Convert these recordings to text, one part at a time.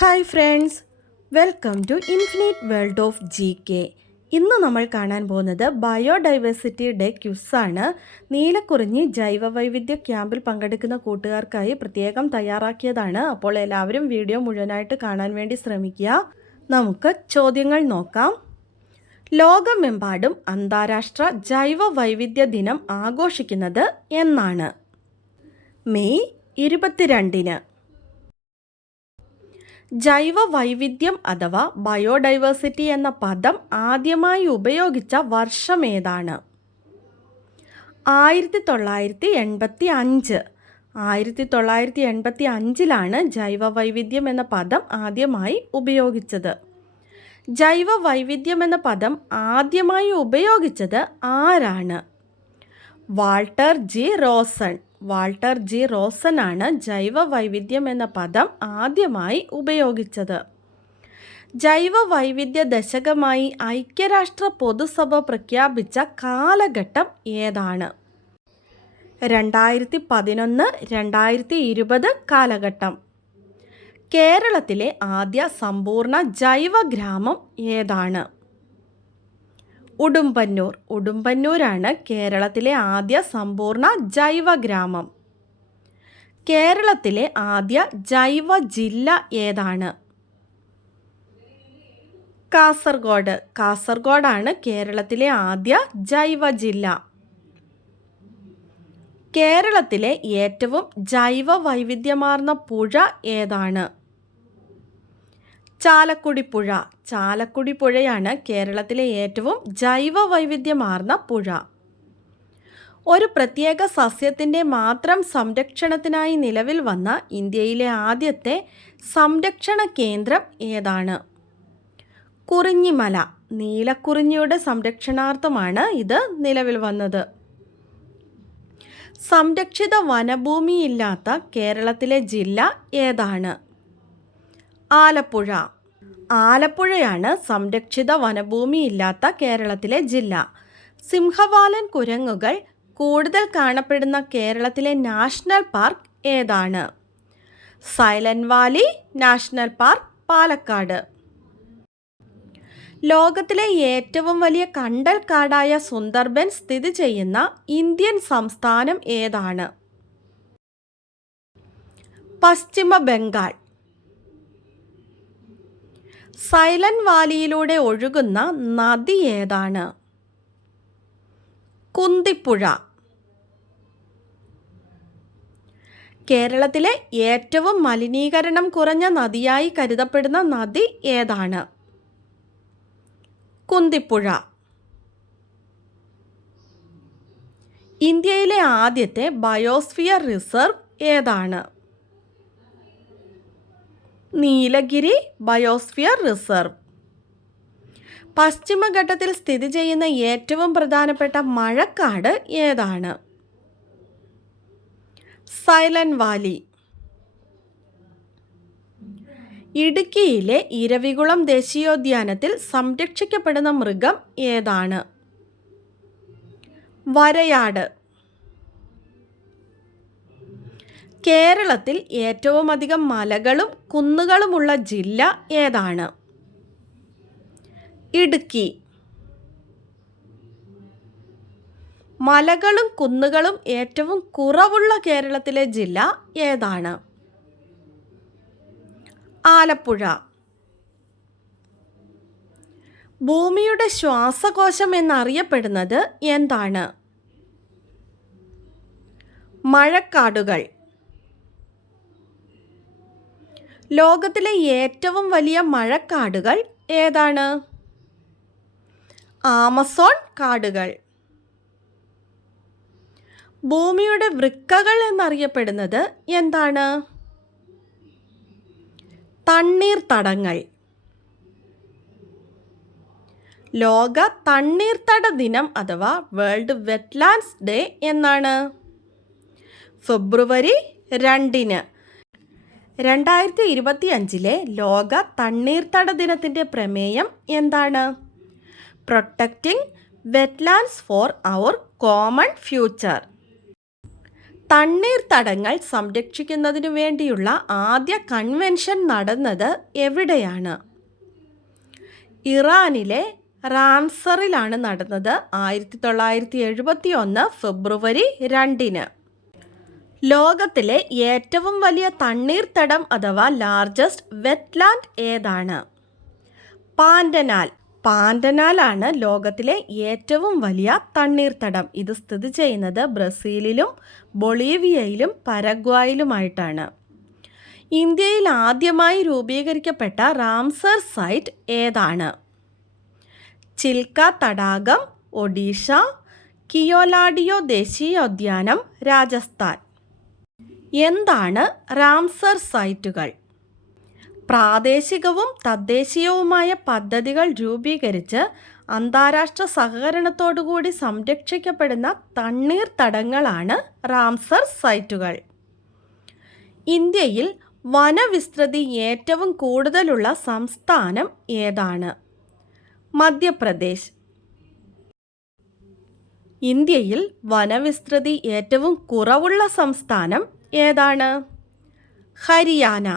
Hi friends, welcome to infinite world of GK. ഇന്ന് നമ്മൾ കാണാൻ പോകുന്നത് ബയോഡൈവേഴ്സിറ്റി ഡേ ക്വിസാണ്. നീലക്കുറിഞ്ഞി ജൈവവൈവിധ്യ ക്യാമ്പിൽ പങ്കെടുക്കുന്ന കൂട്ടുകാർക്കായി പ്രത്യേകം തയ്യാറാക്കിയതാണ്. അപ്പോൾ എല്ലാവരും വീഡിയോ മുഴുവനായിട്ട് കാണാൻ വേണ്ടി ശ്രമിക്കുക. നമുക്ക് ചോദ്യങ്ങൾ നോക്കാം. ലോകമെമ്പാടും അന്താരാഷ്ട്ര ജൈവവൈവിധ്യ ദിനം ആഘോഷിക്കുന്നത് എന്നാണ്? മെയ് 22-ന്. ജൈവവൈവിധ്യം അഥവാ ബയോഡൈവേഴ്സിറ്റി എന്ന പദം ആദ്യമായി ഉപയോഗിച്ച വർഷം ഏതാണ്? 1985. 1985-ലാണ് ജൈവവൈവിധ്യം എന്ന പദം ആദ്യമായി ഉപയോഗിച്ചത്. ജൈവവൈവിധ്യം എന്ന പദം ആദ്യമായി ഉപയോഗിച്ചത് ആരാണ്? വാൾട്ടർ ജി റോസൺ ആണ് ജൈവവൈവിധ്യം എന്ന പദം ആദ്യമായി ഉപയോഗിച്ചത്. ജൈവവൈവിധ്യ ദശകമായി ഐക്യരാഷ്ട്ര പൊതുസഭ പ്രഖ്യാപിച്ച കാലഘട്ടം ഏതാണ്? 2011-2020 കാലഘട്ടം. കേരളത്തിലെ ആദ്യ സമ്പൂർണ്ണ ജൈവ ഗ്രാമം ഏതാണ്? ഉടുമ്പന്നൂരാണ് കേരളത്തിലെ ആദ്യ സമ്പൂർണ്ണ ജൈവ ഗ്രാമം. കേരളത്തിലെ ആദ്യ ജൈവ ജില്ല ഏതാണ്? കാസർഗോഡാണ് കേരളത്തിലെ ആദ്യ ജൈവ ജില്ല. കേരളത്തിലെ ഏറ്റവും ജൈവ വൈവിധ്യമാർന്ന പുഴ ഏതാണ്? ചാലക്കുടി പുഴയാണ് കേരളത്തിലെ ഏറ്റവും ജൈവ വൈവിധ്യമാർന്ന പുഴ. ഒരു പ്രത്യേക സസ്യത്തിൻ്റെ മാത്രം സംരക്ഷണത്തിനായി നിലവിൽ വന്ന ഇന്ത്യയിലെ ആദ്യത്തെ സംരക്ഷണ കേന്ദ്രം ഏതാണ്? കുറിഞ്ഞിമല. നീലക്കുറിഞ്ഞിയുടെ സംരക്ഷണാർത്ഥമാണ് ഇത് നിലവിൽ വന്നത്. സംരക്ഷിത വനഭൂമിയില്ലാത്ത കേരളത്തിലെ ജില്ല ഏതാണ്? ആലപ്പുഴയാണ് സംരക്ഷിത വനഭൂമിയില്ലാത്ത കേരളത്തിലെ ജില്ല. സിംഹവാലൻ കുരങ്ങുകൾ കൂടുതൽ കാണപ്പെടുന്ന കേരളത്തിലെ നാഷണൽ പാർക്ക് ഏതാണ്? Silent Valley national park, Palakkad. ലോകത്തിലെ ഏറ്റവും വലിയ കണ്ടൽ കാടായ സുന്ദർബൻ സ്ഥിതി ചെയ്യുന്ന ഇന്ത്യൻ സംസ്ഥാനം ഏതാണ്? പശ്ചിമ ബംഗാൾ. സൈലന്റ് വാലിയിലൂടെ ഒഴുകുന്ന നദി ഏതാണ്? കുന്തിപ്പുഴ. കേരളത്തിലെ ഏറ്റവും മലിനീകരണം കുറഞ്ഞ നദിയായി കരുതപ്പെടുന്ന നദി ഏതാണ്? കുന്തിപ്പുഴ. ഇന്ത്യയിലെ ആദ്യത്തെ ബയോസ്ഫിയർ റിസർവ് ഏതാണ്? Nilgiri biosphere reserve. പശ്ചിമഘട്ടത്തിൽ സ്ഥിതി ചെയ്യുന്ന ഏറ്റവും പ്രധാനപ്പെട്ട മഴക്കാട് ഏതാണ്? Silent Valley. ഇടുക്കിയിലെ ഇരവികുളം ദേശീയോദ്യാനത്തിൽ സംരക്ഷിക്കപ്പെടുന്ന മൃഗം ഏതാണ്? വരയാട്. കേരളത്തിൽ ഏറ്റവും അധികം മലകളും കുന്നുകളുമുള്ള ജില്ല ഏതാണ്? ഇടുക്കി. മലകളും കുന്നുകളും ഏറ്റവും കുറവുള്ള കേരളത്തിലെ ജില്ല ഏതാണ്? ആലപ്പുഴ. ഭൂമിയുടെ ശ്വാസകോശം എന്നറിയപ്പെടുന്നത് എന്താണ്? മഴക്കാടുകൾ. ലോകത്തിലെ ഏറ്റവും വലിയ മഴക്കാടുകൾ ഏതാണ്? ആമസോൺ കാടുകൾ. ഭൂമിയുടെ വൃക്കകൾ എന്നറിയപ്പെടുന്നത് എന്താണ്? തണ്ണീർത്തടങ്ങൾ. ലോക തണ്ണീർത്തട ദിനം അഥവാ വേൾഡ് വെറ്റ്ലാൻഡ്സ് ഡേ എന്നാണ്? ഫെബ്രുവരി 2-ന്. 2025 ലോക തണ്ണീർത്തട ദിനത്തിൻ്റെ പ്രമേയം എന്താണ്? പ്രൊട്ടക്റ്റിംഗ് വെറ്റ്ലാൻഡ്സ് ഫോർ അവർ കോമൺ ഫ്യൂച്ചർ. തണ്ണീർത്തടങ്ങൾ സംരക്ഷിക്കുന്നതിനു വേണ്ടിയുള്ള ആദ്യ കൺവെൻഷൻ നടന്നത് എവിടെയാണ്? ഇറാനിലെ റാംസറിലാണ് നടന്നത് 1971 ഫെബ്രുവരി 2-ന്. ലോകത്തിലെ ഏറ്റവും വലിയ തണ്ണീർത്തടം അഥവാ ലാർജസ്റ്റ് വെറ്റ്ലാൻഡ് ഏതാണ്? പാൻഡനാൽ. പാൻഡനാലാണ് ലോകത്തിലെ ഏറ്റവും വലിയ തണ്ണീർത്തടം. ഇത് സ്ഥിതി ചെയ്യുന്നത് ബ്രസീലിലും ബൊളീവിയയിലും പരഗ്വായിലുമായിട്ടാണ്. ഇന്ത്യയിൽ ആദ്യമായി രൂപീകരിക്കപ്പെട്ട റാംസർ സൈറ്റ് ഏതാണ്? ചിൽക്ക തടാകം, ഒഡീഷ. കിയോലാഡിയോ ദേശീയോദ്യാനം, രാജസ്ഥാൻ. എന്താണ് റാംസർ സൈറ്റുകൾ? പ്രാദേശികവും തദ്ദേശീയവുമായ പദ്ധതികൾ രൂപീകരിച്ച് അന്താരാഷ്ട്ര സഹകരണത്തോടുകൂടി സംരക്ഷിക്കപ്പെടുന്ന തണ്ണീർത്തടങ്ങളാണ് റാംസർ സൈറ്റുകൾ. ഇന്ത്യയിൽ വനവിസ്തൃതി ഏറ്റവും കൂടുതലുള്ള സംസ്ഥാനം ഏതാണ്? മധ്യപ്രദേശ്. ഇന്ത്യയിൽ വനവിസ്തൃതി ഏറ്റവും കുറവുള്ള സംസ്ഥാനം ഏതാണ്? ഹരിയാന.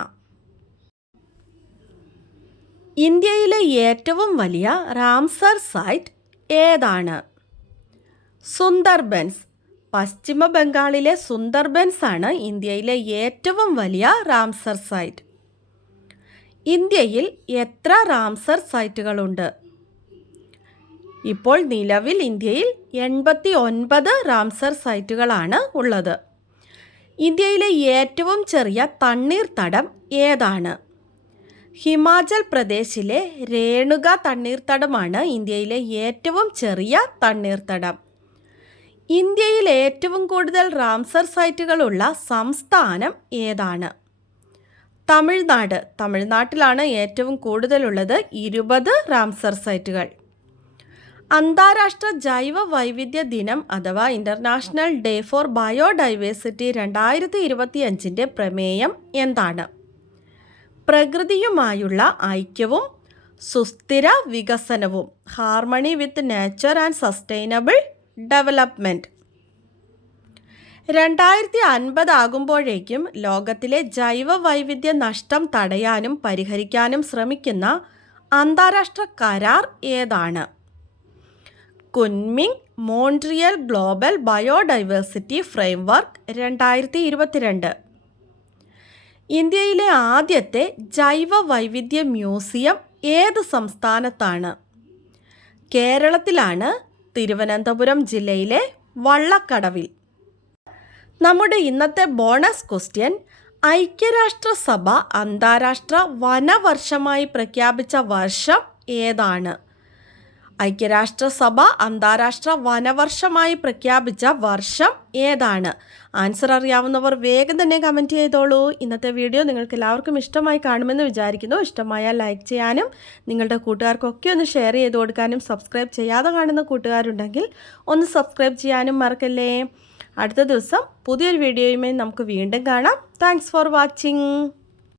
ഇന്ത്യയിലെ ഏറ്റവും വലിയ റാംസർ സൈറ്റ് ഏതാണ്? സുന്ദർബൻസ്. പശ്ചിമ ബംഗാളിലെ സുന്ദർബൻസ് ആണ് ഇന്ത്യയിലെ ഏറ്റവും വലിയ റാംസർ സൈറ്റ്. ഇന്ത്യയിൽ എത്ര റാംസർ സൈറ്റുകളുണ്ട്? ഇപ്പോൾ നിലവിൽ ഇന്ത്യയിൽ 89 റാംസർ സൈറ്റുകളാണ് ഉള്ളത്. ഇന്ത്യയിലെ ഏറ്റവും ചെറിയ തണ്ണീർത്തടം ഏതാണ്? ഹിമാചൽ പ്രദേശിലെ രേണുക തണ്ണീർത്തടമാണ് ഇന്ത്യയിലെ ഏറ്റവും ചെറിയ തണ്ണീർത്തടം. ഇന്ത്യയിൽ ഏറ്റവും കൂടുതൽ റാംസർ സൈറ്റുകളുള്ള സംസ്ഥാനം ഏതാണ്? തമിഴ്നാട്. തമിഴ്നാട്ടിലാണ് ഏറ്റവും കൂടുതലുള്ളത്, 20 റാംസർ സൈറ്റുകൾ. അന്താരാഷ്ട്ര ജൈവ വൈവിധ്യ ദിനം അഥവാ ഇൻ്റർനാഷണൽ ഡേ ഫോർ ബയോഡൈവേഴ്സിറ്റി 2025-ൻ്റെ പ്രമേയം എന്താണ്? പ്രകൃതിയുമായുള്ള ഐക്യവും സുസ്ഥിര വികസനവും, harmony with nature and sustainable development. 2050 ആകുമ്പോഴേക്കും ലോകത്തിലെ ജൈവ വൈവിധ്യ നഷ്ടം തടയാനും പരിഹരിക്കാനും ശ്രമിക്കുന്ന അന്താരാഷ്ട്ര കരാർ ഏതാണ്? Kunming Montreal global biodiversity framework 2022. ഇന്ത്യയിലെ ആദ്യത്തെ ജൈവ വൈവിധ്യ മ്യൂസിയം ഏത് സംസ്ഥാനത്താണ്? കേരളത്തിലാണ്, തിരുവനന്തപുരം ജില്ലയിലെ വള്ളക്കടവിൽ. നമ്മുടെ ഇന്നത്തെ ബോണസ് ക്വസ്റ്റ്യൻ: ഐക്യരാഷ്ട്രസഭ അന്താരാഷ്ട്ര വനവർഷമായി പ്രഖ്യാപിച്ച വർഷം ഏതാണ്? ഐക്യരാഷ്ട്രസഭ അന്താരാഷ്ട്ര വനവർഷമായി പ്രഖ്യാപിച്ച വർഷം ഏതാണ്? ആൻസർ അറിയാവുന്നവർ വേഗം തന്നെ കമൻറ്റ് ചെയ്തോളൂ. ഇന്നത്തെ വീഡിയോ നിങ്ങൾക്ക് എല്ലാവർക്കും ഇഷ്ടമായി കാണുമെന്ന് വിചാരിക്കുന്നു. ഇഷ്ടമായാൽ ലൈക്ക് ചെയ്യാനും നിങ്ങളുടെ കൂട്ടുകാർക്കൊക്കെ ഒന്ന് ഷെയർ ചെയ്ത് കൊടുക്കാനും സബ്സ്ക്രൈബ് ചെയ്യാതെ കാണുന്ന കൂട്ടുകാരുണ്ടെങ്കിൽ ഒന്ന് സബ്സ്ക്രൈബ് ചെയ്യാനും മറക്കല്ലേ. അടുത്ത ദിവസം പുതിയൊരു വീഡിയോയുമായി നമുക്ക് വീണ്ടും കാണാം. Thanks for watching.